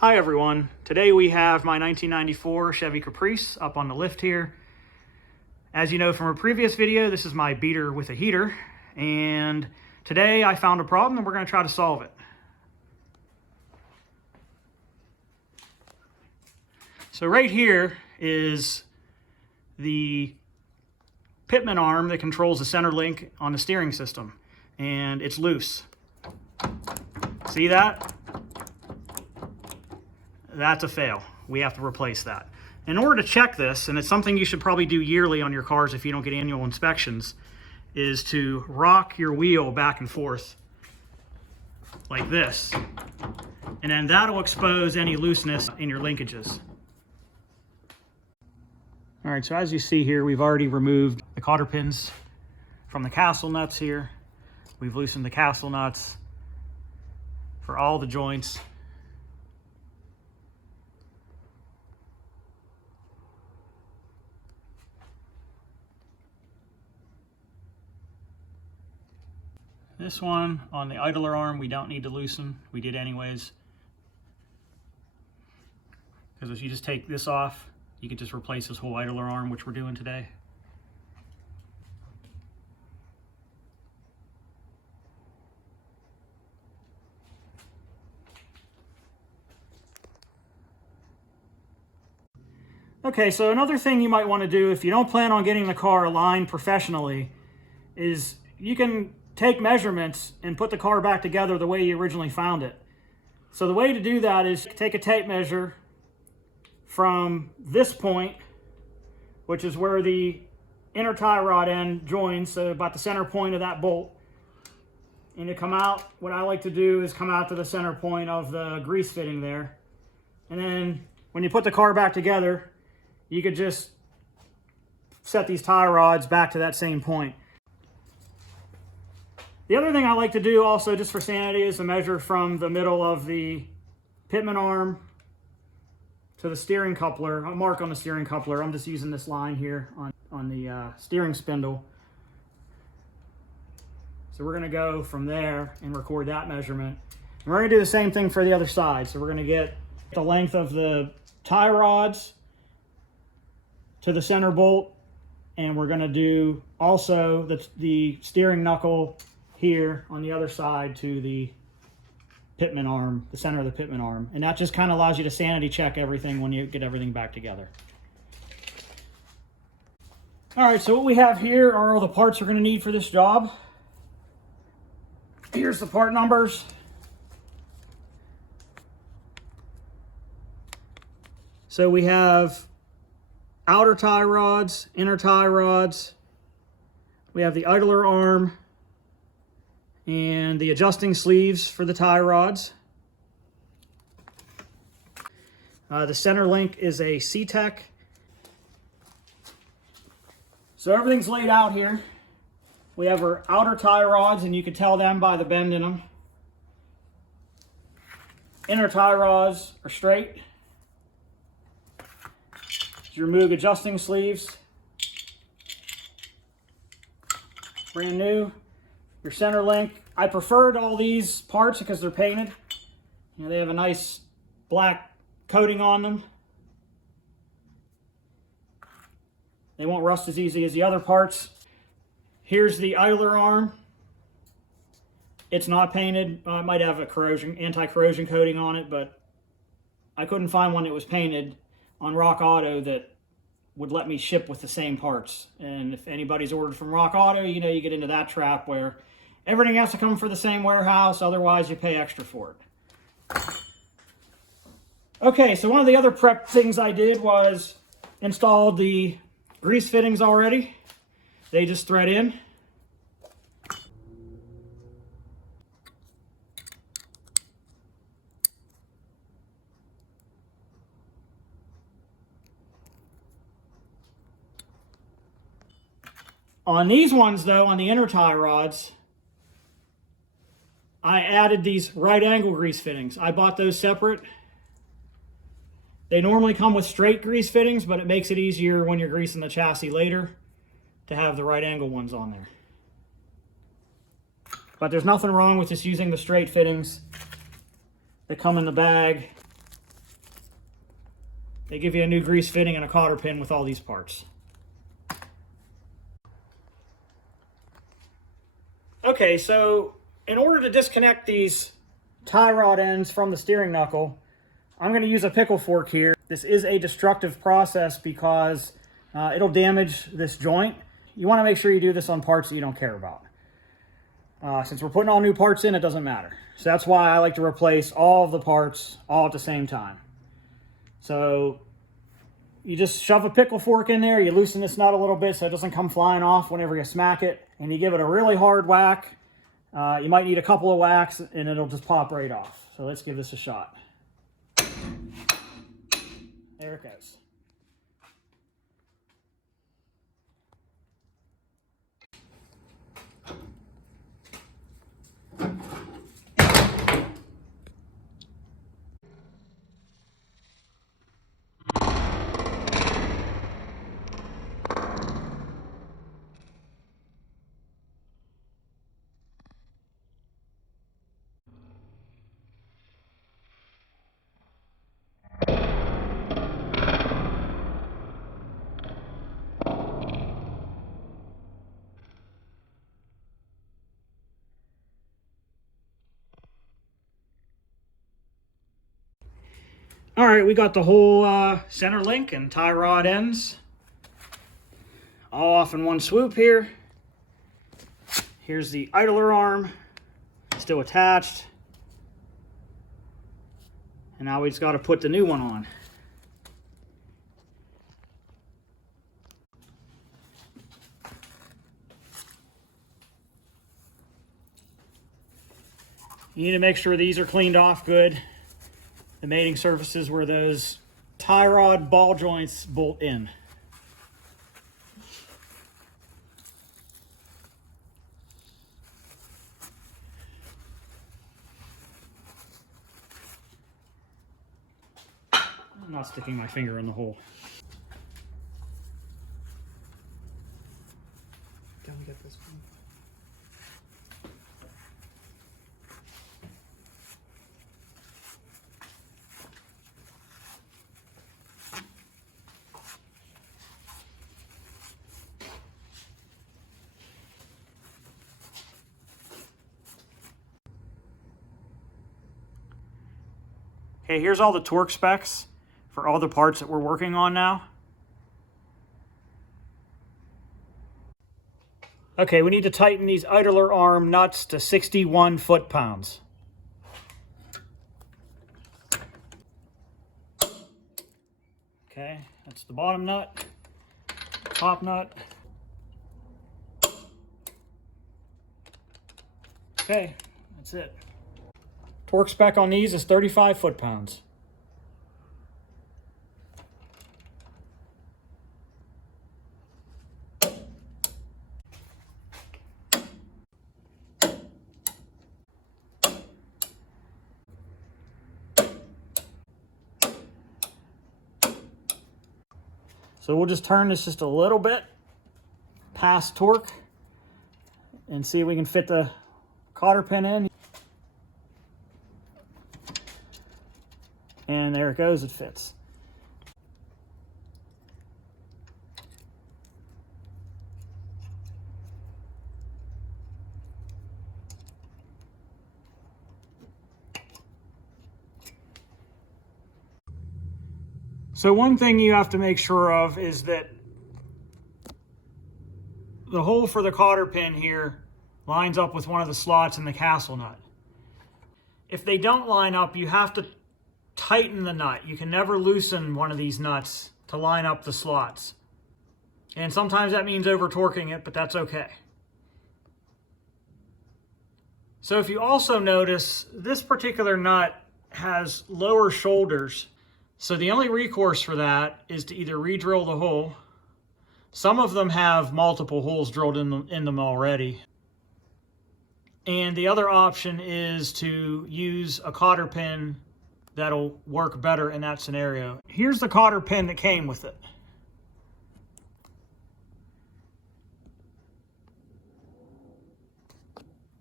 Hi everyone, today we have my 1994 Chevy Caprice up on the lift here. As you know from a previous video, this is my beater with a heater, and today I found a problem and we're going to try to solve it. So right here is the pitman arm that controls the center link on the steering system, and it's loose. See that? That's a fail. We have to replace that. In order to check this, and it's something you should probably do yearly on your cars if you don't get annual inspections, is to rock your wheel back and forth like this. And then that'll expose any looseness in your linkages. All right, so as you see here, we've already removed the cotter pins from the castle nuts here. We've loosened the castle nuts for all the joints. This one on the idler arm, we don't need to loosen. We did anyways. Because if you just take this off, you can just replace this whole idler arm, which we're doing today. Okay, so another thing you might want to do if you don't plan on getting the car aligned professionally is you can take measurements and put the car back together the way you originally found it. So the way to do that is take a tape measure from this point, which is where the inner tie rod end joins, so about the center point of that bolt. And to come out, what I like to do is come out to the center point of the grease fitting there. And then when you put the car back together, you could just set these tie rods back to that same point. The other thing I like to do also, just for sanity, is to measure from the middle of the pitman arm to the steering coupler. I'll mark on the steering coupler. I'm just using this line here on the steering spindle. So we're going to go from there and record that measurement. And we're going to do the same thing for the other side. So we're going to get the length of the tie rods to the center bolt, and we're going to do also the steering knuckle here on the other side to the pitman arm, the center of the pitman arm. And that just kind of allows you to sanity check everything when you get everything back together. All right, so what we have here are all the parts we're going to need for this job. Here's the part numbers. So we have outer tie rods, inner tie rods. We have the idler arm and the adjusting sleeves for the tie rods. The center link is a C-Tech. So everything's laid out here. We have our outer tie rods, and you can tell them by the bend in them. Inner tie rods are straight. You remove adjusting sleeves. Brand new. Your center link. I preferred all these parts because they're painted. You know, they have a nice black coating on them. They won't rust as easy as the other parts. Here's the idler arm. It's not painted. It might have a anti-corrosion coating on it, but I couldn't find one that was painted on Rock Auto that would let me ship with the same parts. And if anybody's ordered from Rock Auto, you know you get into that trap where everything has to come from the same warehouse, otherwise you pay extra for it. Okay, so one of the other prep things I did was install the grease fittings already. They just thread in. On these ones though, on the inner tie rods, I added these right angle grease fittings. I bought those separate. They normally come with straight grease fittings, but it makes it easier when you're greasing the chassis later to have the right angle ones on there. But there's nothing wrong with just using the straight fittings that come in the bag They give you a new grease fitting and a cotter pin with all these parts. Okay, so in order to disconnect these tie rod ends from the steering knuckle, I'm going to use a pickle fork here. This is a destructive process because it'll damage this joint. You want to make sure you do this on parts that you don't care about. Since we're putting all new parts in, it doesn't matter. So that's why I like to replace all of the parts all at the same time. So you just shove a pickle fork in there, you loosen this nut a little bit so it doesn't come flying off whenever you smack it, and you give it a really hard whack. You might need a couple of whacks and it'll just pop right off. So let's give this a shot. There it goes. All right, we got the whole center link and tie rod ends all off in one swoop here. Here's the idler arm, still attached. And now we just got to put the new one on. You need to make sure these are cleaned off good. The mating surfaces where those tie rod ball joints bolt in. I'm not sticking my finger in the hole. Can we get this one? Okay, here's all the torque specs for all the parts that we're working on now. Okay, we need to tighten these idler arm nuts to 61 foot-pounds. Okay, that's the bottom nut, top nut. Okay, that's it. Torque spec on these is 35 foot-pounds. So we'll just turn this just a little bit past torque and see if we can fit the cotter pin in. And there it goes, it fits. So one thing you have to make sure of is that the hole for the cotter pin here lines up with one of the slots in the castle nut. If they don't line up, you have to tighten the nut. You can never loosen one of these nuts to line up the slots. And sometimes that means over torquing it, but that's okay. So if you also notice, this particular nut has lower shoulders. So the only recourse for that is to either re-drill the hole. Some of them have multiple holes drilled in them already. And the other option is to use a cotter pin that'll work better in that scenario. Here's the cotter pin that came with it.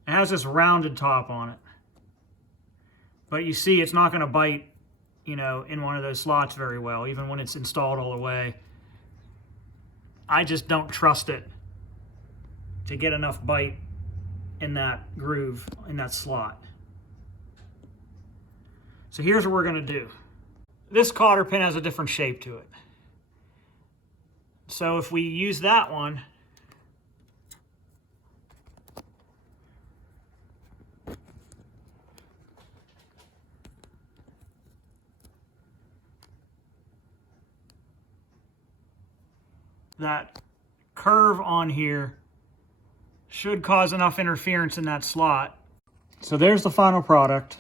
It has this rounded top on it. But you see it's not going to bite you know, in one of those slots very well, even when it's installed all the way. I just don't trust it to get enough bite in that groove, in that slot. So here's what we're going to do. This cotter pin has a different shape to it. So if we use that one, that curve on here should cause enough interference in that slot. So there's the final product.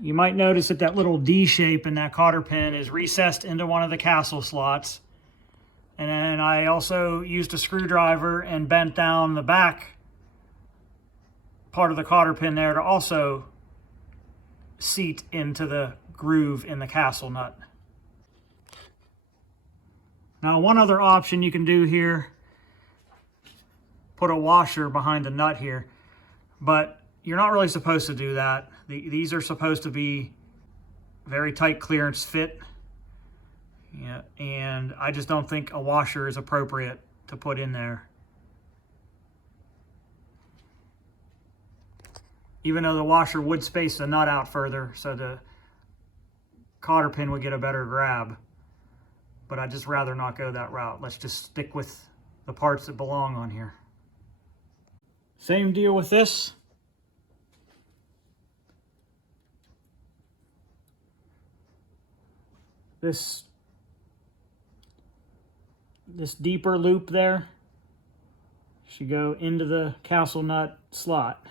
You might notice that that little D shape in that cotter pin is recessed into one of the castle slots. And then I also used a screwdriver and bent down the back part of the cotter pin there to also seat into the groove in the castle nut. Now, one other option you can do here, put a washer behind the nut here, but you're not really supposed to do that. These are supposed to be very tight clearance fit. Yeah, and I just don't think a washer is appropriate to put in there. Even though the washer would space the nut out further so the cotter pin would get a better grab. But I'd just rather not go that route. Let's just stick with the parts that belong on here. Same deal with this. This deeper loop there should go into the castle nut slot.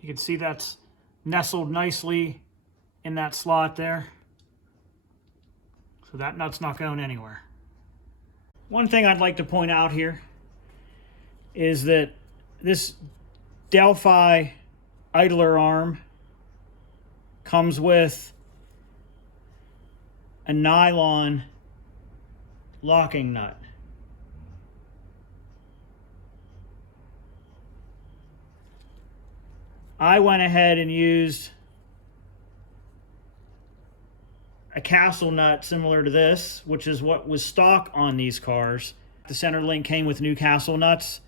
You can see that's nestled nicely in that slot there. So that nut's not going anywhere. One thing I'd like to point out here is that this Delphi idler arm comes with a nylon locking nut. I went ahead and used a castle nut similar to this, which is what was stock on these cars. The center link came with new castle nuts.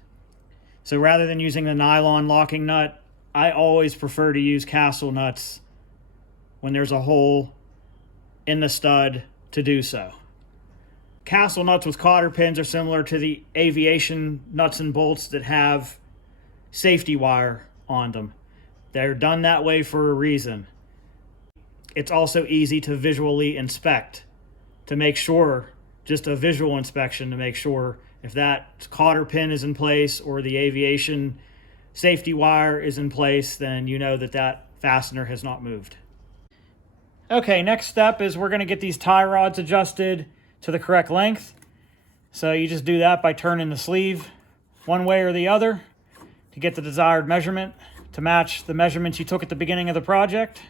So rather than using the nylon locking nut, I always prefer to use castle nuts when there's a hole in the stud to do so. Castle nuts with cotter pins are similar to the aviation nuts and bolts that have safety wire on them. They're done that way for a reason. It's also easy to visually inspect, to make sure, just a visual inspection to make sure if that cotter pin is in place or the aviation safety wire is in place, then you know that that fastener has not moved. Okay, next step is we're going to get these tie rods adjusted to the correct length. So you just do that by turning the sleeve one way or the other to get the desired measurement, to match the measurements you took at the beginning of the project.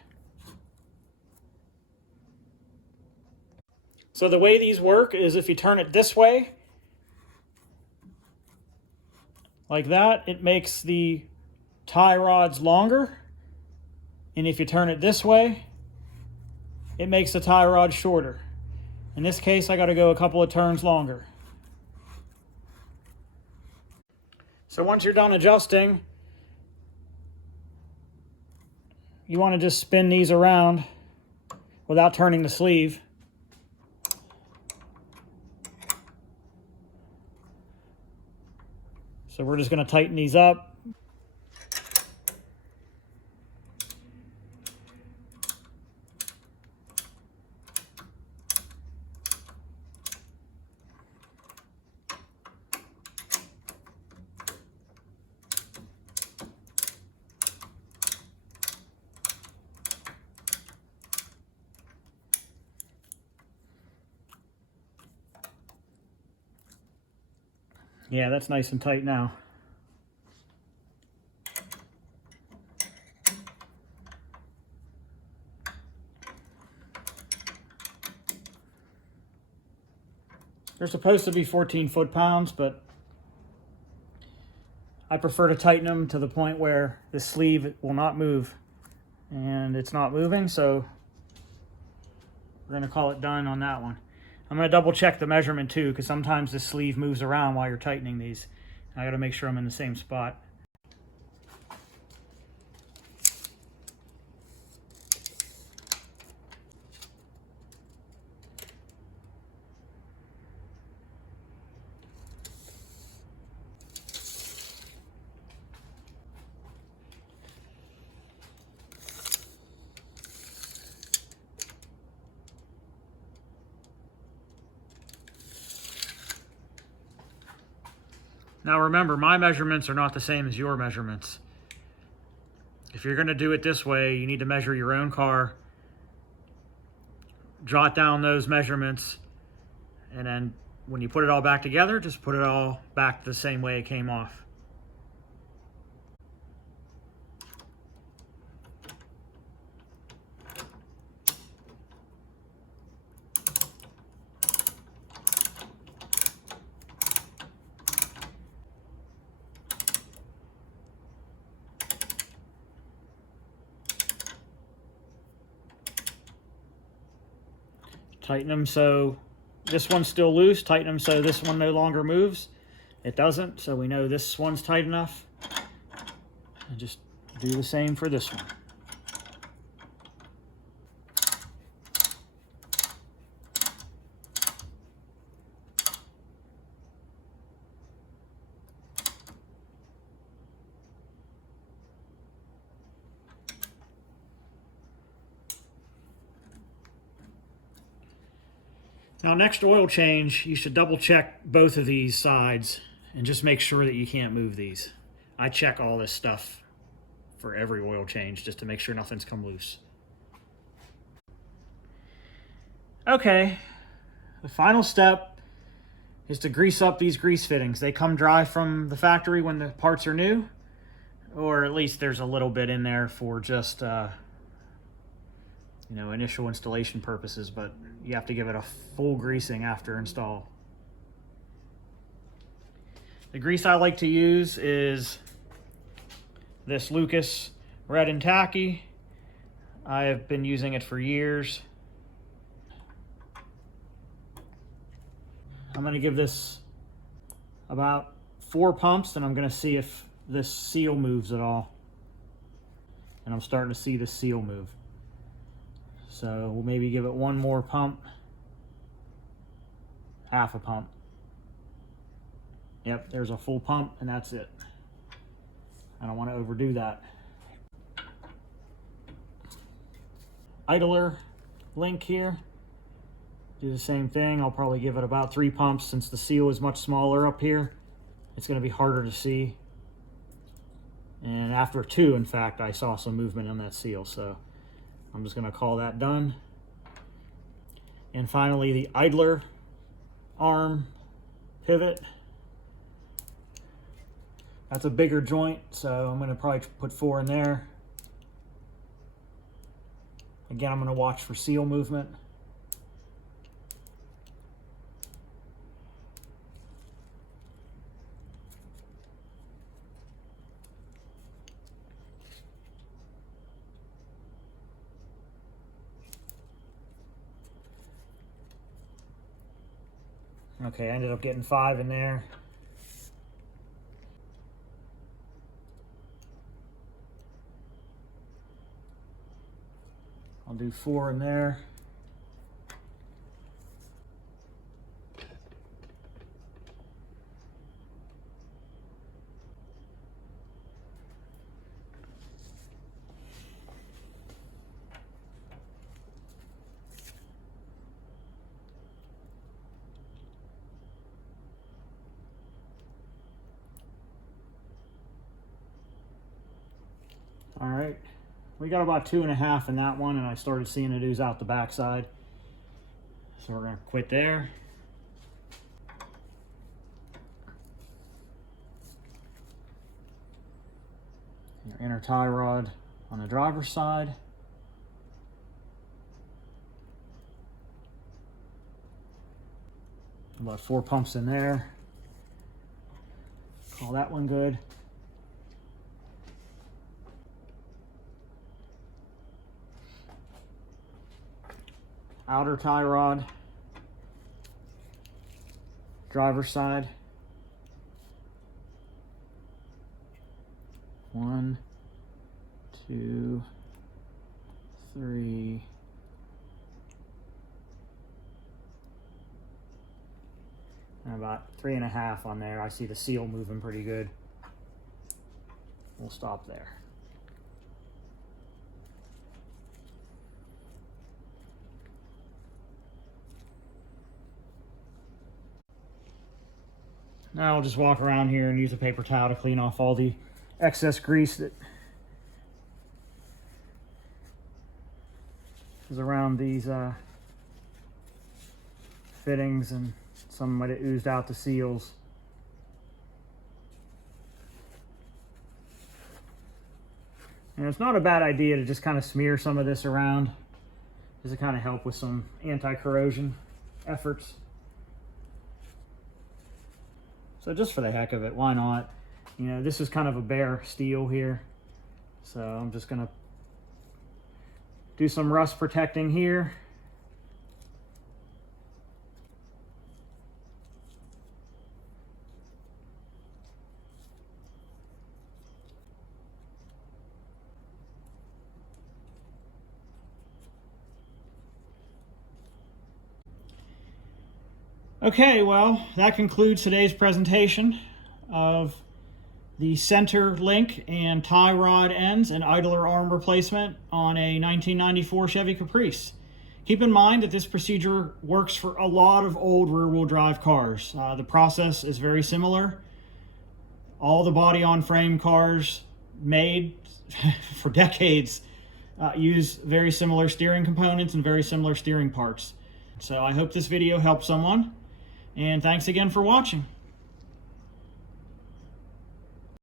So the way these work is if you turn it this way, like that, it makes the tie rods longer. And if you turn it this way, it makes the tie rod shorter. In this case, I got to go a couple of turns longer. So once you're done adjusting, you want to just spin these around without turning the sleeve. So we're just going to tighten these up. Yeah, that's nice and tight now. They're supposed to be 14 foot-pounds, but I prefer to tighten them to the point where the sleeve will not move. And it's not moving, so we're going to call it done on that one. I'm going to double check the measurement too, because sometimes the sleeve moves around while you're tightening these. I got to make sure I'm in the same spot. Now remember, my measurements are not the same as your measurements. If you're going to do it this way, you need to measure your own car, jot down those measurements, and then when you put it all back together, just put it all back the same way it came off. Tighten them so this one's still loose. Tighten them so this one no longer moves. It doesn't, so we know this one's tight enough. And just do the same for this one. Now, next oil change, you should double check both of these sides and just make sure that you can't move these. I check all this stuff for every oil change just to make sure nothing's come loose. Okay, the final step is to grease up these grease fittings. They come dry from the factory when the parts are new, or at least there's a little bit in there for just initial installation purposes, but you have to give it a full greasing after install. The grease I like to use is this Lucas Red and Tacky. I have been using it for years. I'm going to give this about 4 pumps, and I'm going to see if this seal moves at all. And I'm starting to see the seal move. So we'll maybe give it 1 more pump, half a pump. Yep, there's a full pump, and that's it. I don't want to overdo that. Idler link here. Do the same thing. I'll probably give it about 3 pumps since the seal is much smaller up here. It's going to be harder to see. And after 2, in fact, I saw some movement in that seal, so I'm just going to call that done. And finally, the idler arm pivot. That's a bigger joint, so I'm going to probably put 4 in there. Again, I'm going to watch for seal movement. Okay, I ended up getting 5 in there. I'll do 4 in there. All right, we got about 2.5 in that one, and I started seeing it ooze out the backside. So we're gonna quit there. Your inner tie rod on the driver's side. About 4 pumps in there. Call that one good. Outer tie rod. Driver's side. 1, 2, 3. And about 3.5 on there. I see the seal moving pretty good. We'll stop there. Now I'll just walk around here and use a paper towel to clean off all the excess grease that is around these fittings, and some might have oozed out the seals. And it's not a bad idea to just kind of smear some of this around, just to kind of help with some anti-corrosion efforts. So just for the heck of it, why not? You know, this is kind of a bare steel here, so I'm just gonna do some rust protecting here. Okay, well, that concludes today's presentation of the center link and tie rod ends and idler arm replacement on a 1994 Chevy Caprice. Keep in mind that this procedure works for a lot of old rear-wheel drive cars. The process is very similar. All the body-on-frame cars made for decades use very similar steering components and very similar steering parts. So I hope this video helped someone. And thanks again for watching.